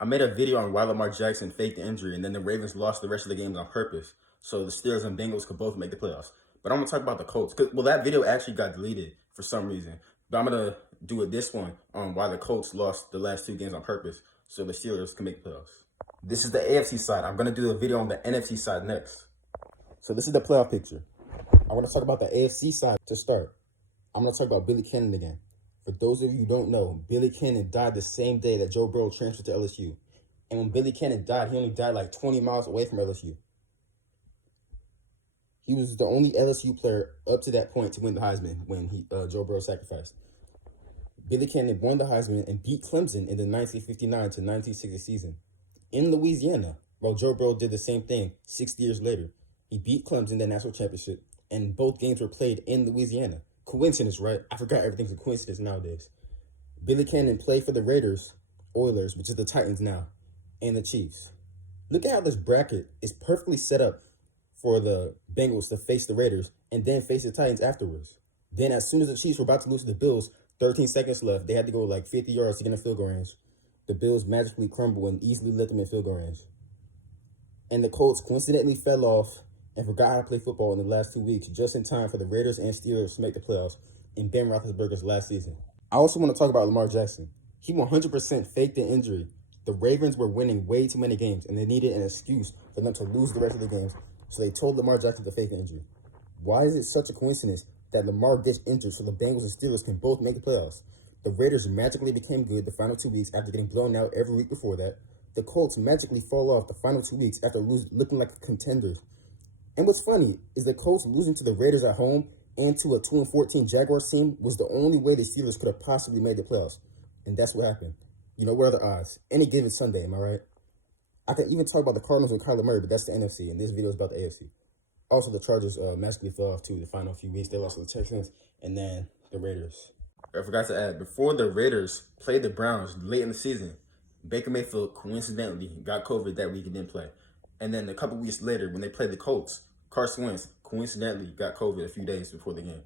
I made a video on why Lamar Jackson faked the injury, and then the Ravens lost the rest of the games on purpose, so the Steelers and Bengals could both make the playoffs. But I'm gonna talk about the Colts, well, that video actually got deleted for some reason. But I'm gonna do it this one on why the Colts lost the last two games on purpose, so the Steelers can make the playoffs. This is the AFC side. I'm gonna do a video on the NFC side next. So this is the playoff picture. I want to talk about the AFC side to start. I'm gonna talk about Billy Cannon again. For those of you who don't know, Billy Cannon died the same day that Joe Burrow transferred to LSU. And when Billy Cannon died, he only died like 20 miles away from LSU. He was the only LSU player up to that point to win the Heisman when Joe Burrow sacrificed. Billy Cannon won the Heisman and beat Clemson in the 1959 to 1960 season in Louisiana, while Joe Burrow did the same thing 60 years later. He beat Clemson in the national championship, and both games were played in Louisiana. Coincidence, right? I forgot everything's a coincidence nowadays. Billy Cannon played for the Raiders, Oilers, which is the Titans now, and the Chiefs. Look at how this bracket is perfectly set up for the Bengals to face the Raiders and then face the Titans afterwards. Then as soon as the Chiefs were about to lose to the Bills, 13 seconds left, they had to go like 50 yards to get in field goal range. The Bills magically crumble and easily let them in field goal range. And the Colts coincidentally fell off and forgot how to play football in the last 2 weeks, just in time for the Raiders and Steelers to make the playoffs in Ben Roethlisberger's last season. I also want to talk about Lamar Jackson. He 100% faked the injury. The Ravens were winning way too many games, and they needed an excuse for them to lose the rest of the games, so they told Lamar Jackson to fake the injury. Why is it such a coincidence that Lamar gets injured so the Bengals and Steelers can both make the playoffs? The Raiders magically became good the final 2 weeks after getting blown out every week before that. The Colts magically fall off the final 2 weeks after looking like contenders. And what's funny is the Colts losing to the Raiders at home and to a 2-14 Jaguars team was the only way the Steelers could have possibly made the playoffs. And that's what happened. You know, what are the odds? Any given Sunday, am I right? I can even talk about the Cardinals with Kyler Murray, but that's the NFC, and this video is about the AFC. Also, the Chargers magically fell off, too, the final few weeks. They lost to the Texans and then the Raiders. I forgot to add, before the Raiders played the Browns late in the season, Baker Mayfield coincidentally got COVID that week and didn't play. And then a couple weeks later, when they played the Colts, Carson Wentz coincidentally got COVID a few days before the game.